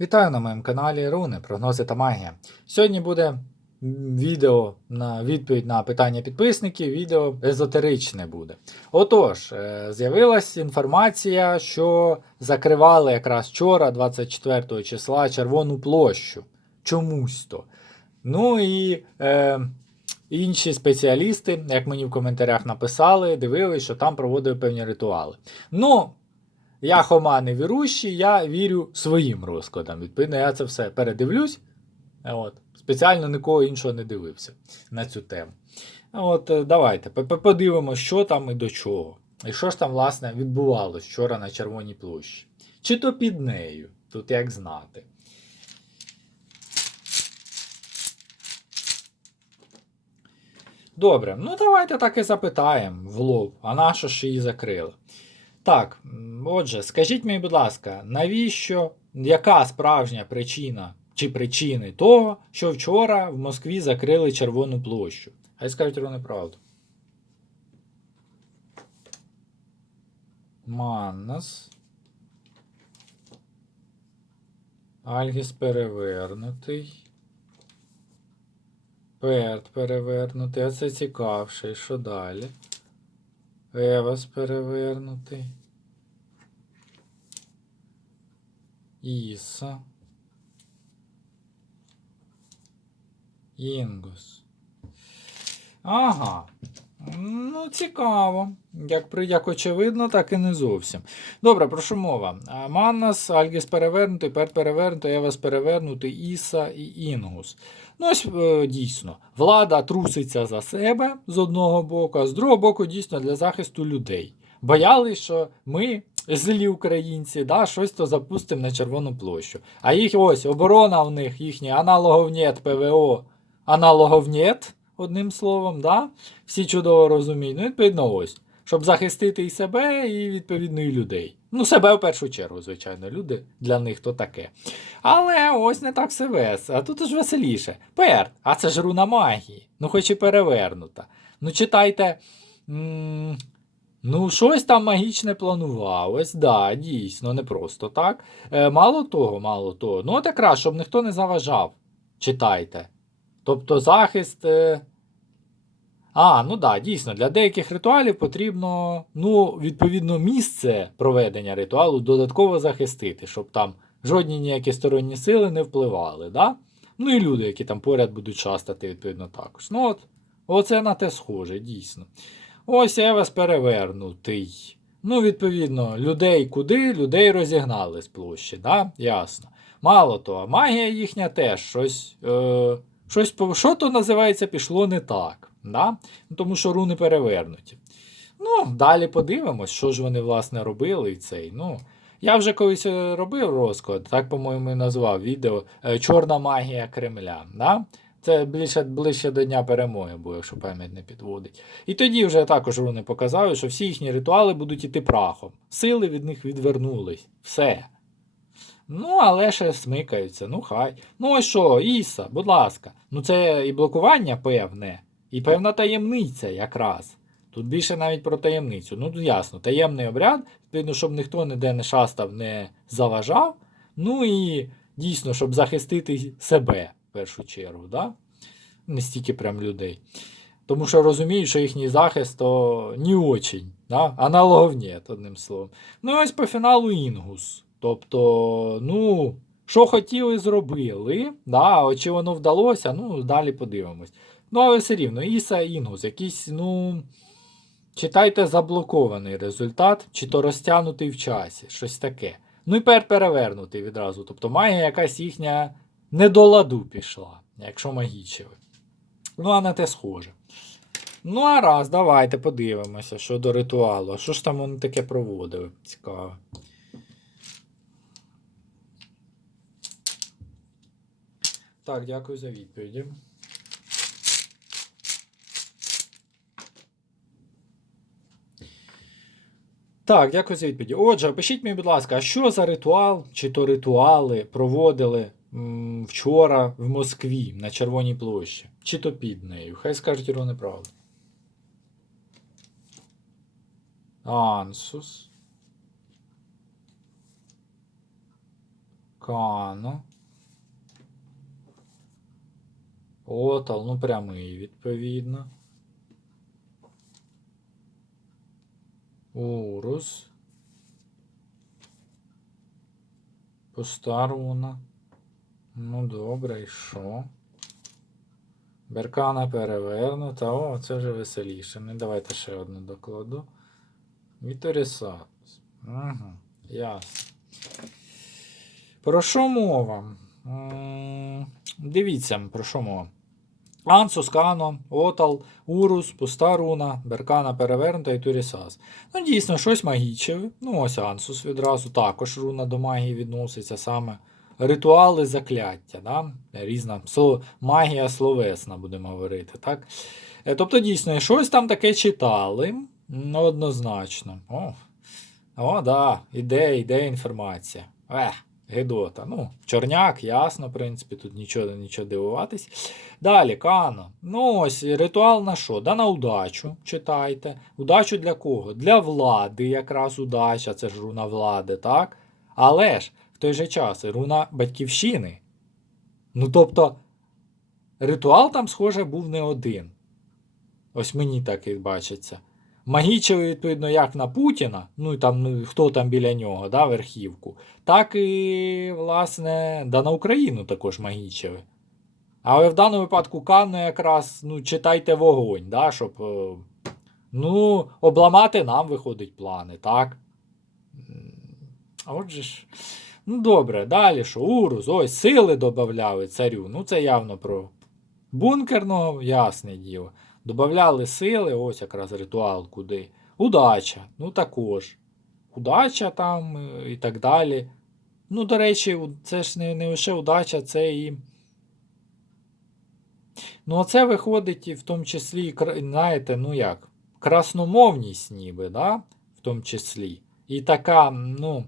Вітаю на моєму каналі Руни, прогнози та магія. Сьогодні буде відео на відповідь на питання підписників, відео езотеричне буде. Отож, е, з'явилась інформація, що закривали якраз вчора, 24 числа, Червону площу. Чомусь то. Ну і е, інші спеціалісти, як мені в коментарях написали, дивились, що там проводили певні ритуали. Ну, я Хома не вірущий, я вірю своїм розкладам. Відповідно, я це все передивлюсь. От. Спеціально нікого іншого не дивився на цю тему. От, е, давайте подивимося, що там і до чого. І що ж там, власне, відбувалось вчора на Червоній площі. Чи то під нею, тут як знати. Добре, ну давайте так і запитаємо в лоб, а на що ж її закрили? Так, отже, скажіть мені, будь ласка, навіщо, яка справжня причина чи причини того, що вчора в Москві закрили Червону площу? Хай скажуть вони правду. Маннас. Альгіс перевернутий. Перт перевернутий. А це цікавше. І що далі? Евас перевернутий. Іса. Інгус. Ага. Ну, цікаво. Як, як очевидно, так і не зовсім. Добре, про що мова? Маннас, Альгіс перевернутий, Перт перевернутий, Евас перевернутий, Іса і Інгус. Ну, ось е, дійсно, влада труситься за себе з одного боку, а з другого боку, дійсно, для захисту людей. Боялись, що ми, злі українці, да, щось то запустимо на Червону площу. А їх ось оборона в них, їхній аналогов нет, ПВО, аналогов нет, одним словом, да? всі чудово розуміють. Ну, відповідно, ось. Щоб захистити і себе, і відповідно і людей. Ну, себе в першу чергу, звичайно, люди для них то таке. Але ось не так все вес. А тут ж веселіше. Перт, а це ж руна магії. Ну, хоч і перевернута. Ну, читайте. М- Ну, щось там магічне планувалось, да, дійсно, не просто так. Е, мало того, мало того. Ну, от якраз, щоб ніхто не заважав. Читайте. Тобто захист. Е... А, ну да, дійсно, для деяких ритуалів потрібно, ну, відповідно, місце проведення ритуалу додатково захистити, щоб там жодні ніякі сторонні сили не впливали. Да? Ну і люди, які там поряд будуть шастати, відповідно, також. Ну от, оце на те схоже, дійсно. Ось Евес перевернутий. Ну, відповідно, людей куди? Людей розігнали з площі, да? ясно. Мало того, магія їхня теж щось. Е, щось що то називається, пішло не так. Да? Ну, Тому що руни перевернуті. Ну, далі подивимось, що ж вони, власне, робили і цей. Ну, я вже колись е, робив розклад, так, по-моєму, і назвав відео е, Чорна магія Кремля. Да? Це більше ближче до Дня перемоги, бо якщо пам'ять не підводить. І тоді вже також руни показали, що всі їхні ритуали будуть іти прахом. Сили від них відвернулись. Все. Ну, але ще смикаються, ну хай. Ну ось що, Іса, будь ласка. Ну це і блокування певне, і певна таємниця якраз. Тут більше навіть про таємницю. Ну, ясно, таємний обряд, відповідно, щоб ніхто ніде не шастав, не заважав. Ну і дійсно, щоб захистити себе в першу чергу, да? не стільки прям людей. Тому що розуміють, що їхній захист то не очень. Да? Аналогов нет, одним словом. Ну і ось по фіналу Інгус. Тобто, ну, що хотіли, зробили. Да? Чи воно вдалося, ну, далі подивимось. Ну, але все рівно, Іса Інгус, якийсь, ну. Читайте заблокований результат, чи то розтягнутий в часі, щось таке. Ну і пер перевернутий відразу. Тобто магія якась їхня не до ладу пішла, якщо магічили. Ну, а на те схоже. Ну, а раз, давайте подивимося щодо ритуалу. Що ж там вони таке проводили? Цікаво. Так, дякую за відповіді. Так, дякую за відповіді. Отже, опишіть мені, будь ласка, а що за ритуал, чи то ритуали проводили м, вчора в Москві на Червоній площі, чи то під нею? Хай скажуть його неправду. Ансус. Кано. Отал, ну прямий, відповідно. Урус. Постаруна. Ну, добре, і що? Беркана перевернута. О, це вже веселіше. Ну, давайте ще одну докладу. Віторісапус. Угу, ясно. Про що мова? Дивіться, про що мова. Ансус, Кано, Отал, Урус, Пуста руна, Беркана перевернута і Турісас. Ну, дійсно, щось магічеве. Ну, ось Ансус відразу. Також руна до магії відноситься саме. Ритуали закляття, да? різна магія словесна, будемо говорити. Так? Е, Тобто, дійсно, щось там таке читали. Ну, однозначно. О, о да, іде, іде інформація. Ех, Гедота. Ну, чорняк, ясно, в принципі, тут нічого, нічого дивуватись. Далі, Кано. Ну, ось ритуал на що? Да на удачу читайте. Удачу для кого? Для влади, якраз удача, це ж руна влади, так? Але ж в той же час руна батьківщини. Ну, тобто, ритуал там, схоже, був не один. Ось мені так і бачиться. Магічили, відповідно, як на Путіна, ну і там ну, хто там біля нього, да, верхівку, так і, власне, да на Україну також магічили. Але в даному випадку Канну якраз ну, читайте вогонь, да, щоб е, ну, обламати нам виходить плани, так? Отже ж. Ну, добре, далі що? Урус, ось сили додавали царю. Ну, це явно про бункерного, ясне діло. Добавляли сили, ось якраз ритуал куди. Удача, ну також. Удача там е, і так далі. Ну, до речі, це ж не, не лише удача, це і. Ну, оце виходить і в тому числі, знаєте, ну як, красномовність ніби, да? в тому числі. І така, ну,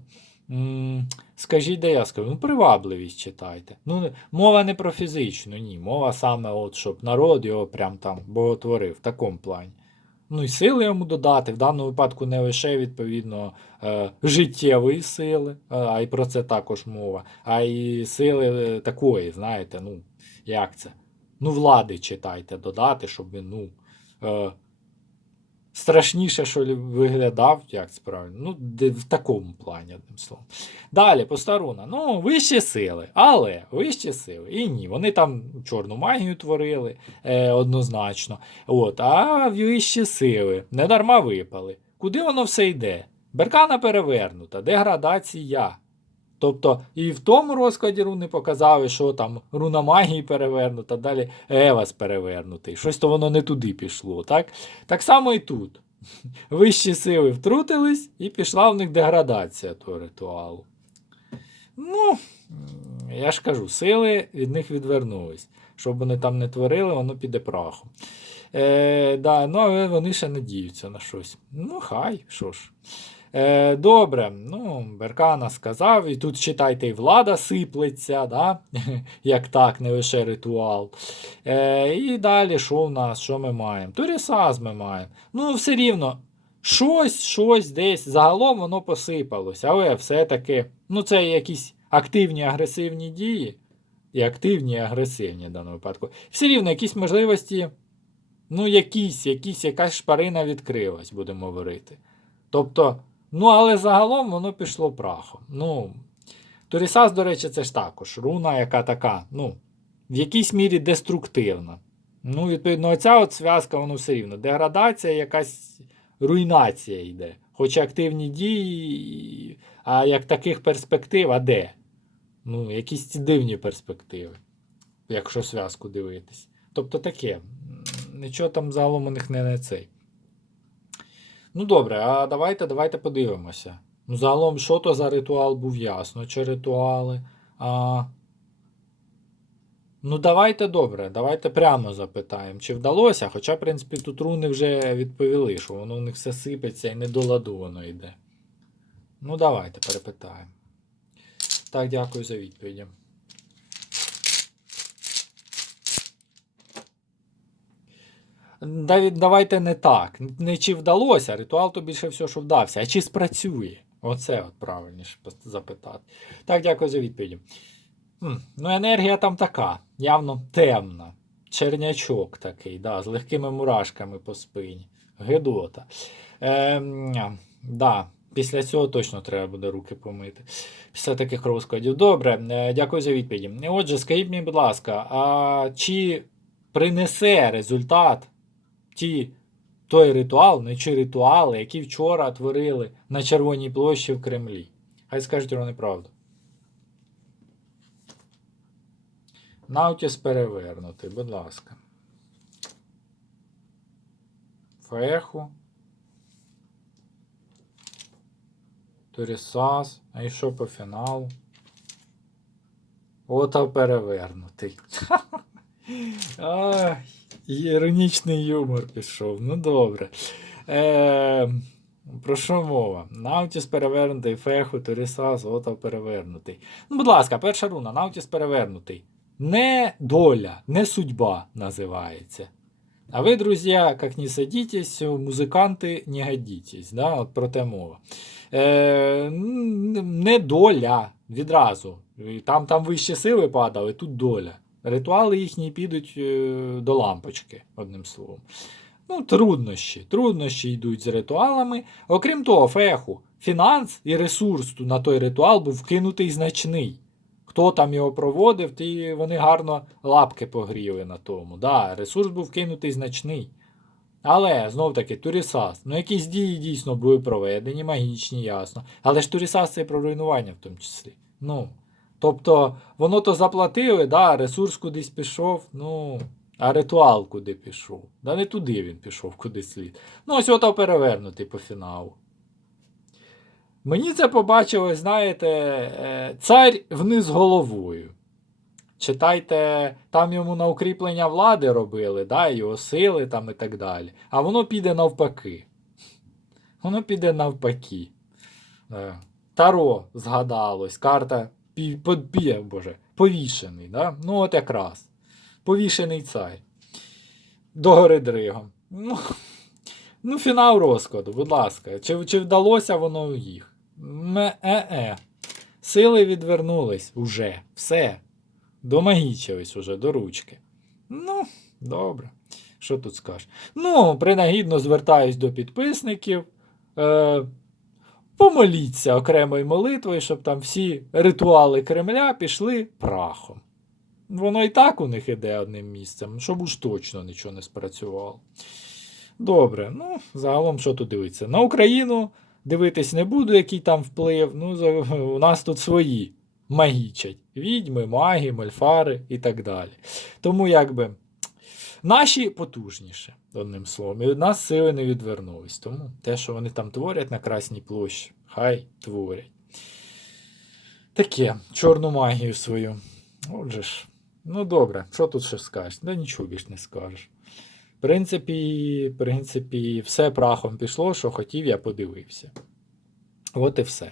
скажіть, де я скажу, ну, привабливість читайте. Ну, мова не про фізичну, ні. Мова саме, от, щоб народ його прям там боготворив в такому плані. Ну і сили йому додати, в даному випадку не лише відповідно е, життєвої сили, е, а й про це також мова, а й сили е, такої, знаєте, ну, як це? Ну, влади читайте, додати, щоб він, ну, страшніше, що виглядав, як це правильно, ну, в такому плані, одним словом. Далі, постаруна. Ну, вищі сили, але вищі сили. І ні, вони там чорну магію творили е, однозначно. От, а вищі сили не дарма випали. Куди воно все йде? Беркана перевернута, деградація. Тобто і в тому розкладі руни показали, що там руна магії перевернута, далі Евас перевернутий. Щось то воно не туди пішло. Так, так само і тут. Вищі сили втрутились, і пішла в них деградація того ритуалу. Ну, я ж кажу, сили від них відвернулись. Щоб вони там не творили, воно піде прахом. Е, да, ну, але вони ще надіються на щось. Ну, хай, що ж. Е, добре, ну, Беркана сказав, і тут читайте, і влада сиплеться, да? як так, не лише ритуал. Е, і далі, що в нас, що ми маємо? Турісаз ми маємо. Ну, все рівно, щось, щось десь загалом воно посипалось, але все-таки, ну, це якісь активні агресивні дії, і активні, і агресивні в даному випадку. Все рівно якісь можливості, ну, якісь, якісь, якась шпарина відкрилась, будемо говорити. Тобто, ну, але загалом воно пішло прахом. Ну, Турісас, до речі, це ж також руна, яка така, ну, в якійсь мірі деструктивна. Ну, відповідно, оця от зв'язка, воно все рівно. Деградація, якась руйнація йде. Хоч активні дії, а як таких перспектив, а де? Ну, якісь ці дивні перспективи, якщо зв'язку дивитись. Тобто таке. Нічого там загалом у них не, не цей. Ну добре, а давайте, давайте подивимося. Ну, загалом, що то за ритуал був ясно, чи ритуали. А... Ну, давайте добре, давайте прямо запитаємо, чи вдалося. Хоча, в принципі, тут руни вже відповіли, що воно у них все сипеться і не до ладу воно йде. Ну, давайте перепитаємо. Так, дякую за відповіді. Даві- Давайте не так. Не чи вдалося, ритуал то більше всього, що вдався, а чи спрацює. Оце от правильніше запитати. Так, дякую за відповіді. Ну, енергія там така, явно темна. Чернячок такий, да, з легкими мурашками по спині. Гедота. Ем, да, після цього точно треба буде руки помити. Після таких розкладів. Добре, е, дякую за відповіді. Отже, скажіть мені, будь ласка, а чи принесе результат ті, той ритуал, не чи ритуали, які вчора творили на Червоній площі в Кремлі? Хай скажуть вони правду. Наутіс перевернути, будь ласка. Феху. Торісас. А і що по фіналу? Ота перевернутий. Ай, іронічний юмор пішов. Ну добре. Е, про що мова? Наутіс перевернутий, феху, Торісас, ота перевернутий. Ну, будь ласка, перша руна, Наутіс перевернутий. Не доля, не судьба називається. А ви, друзі, як не садитесь, музиканти не годитесь. Да? От про те мова. Е, не доля відразу. Там, там вищі сили падали, тут доля. Ритуали їхні підуть е, до лампочки, одним словом. Ну, труднощі. Труднощі йдуть з ритуалами. Окрім того, феху, фінанс і ресурс на той ритуал був вкинутий значний. Хто там його проводив, ті вони гарно лапки погріли на тому. Да, ресурс був кинутий значний. Але знов таки Турісас. Ну, якісь дії дійсно були проведені, магічні, ясно. Але ж Турісас це про руйнування в тому числі. Ну. Тобто, воно то заплатили, да, ресурс кудись пішов, ну, а ритуал куди пішов. Да не туди він пішов, куди слід. Ну, ось ото перевернутий по фіналу. Мені це побачилось, знаєте, е, цар вниз головою. Читайте, там йому на укріплення влади робили, да, його сили там і так далі. А воно піде навпаки. Воно піде навпаки. Е, Таро згадалось, карта пі, боже, повішений. Да? Ну, от якраз. Повішений цар. Догори дригом. Ну, ну, фінал розкладу, будь ласка. Чи, чи вдалося воно їх? Ме-е-е. Сили відвернулись уже. Все. Домагічились уже до ручки. Ну, добре. Що тут скажеш? Ну, принагідно звертаюсь до підписників. Е, помоліться окремою молитвою, щоб там всі ритуали Кремля пішли прахом. Воно і так у них іде одним місцем, щоб уж точно нічого не спрацювало. Добре, ну, загалом, що тут дивитися? На Україну дивитись не буду, який там вплив. Ну, у нас тут свої магічать. Відьми, маги, мольфари і так далі. Тому якби наші потужніше, одним словом. І від нас сили не відвернулись. Тому те, що вони там творять на Красній площі, хай творять. Таке, чорну магію свою. Отже ж. Ну добре, що тут ще скажеш? Да нічого більш не скажеш. В принципі, в принципі, все прахом пішло, що хотів, я подивився. От і все.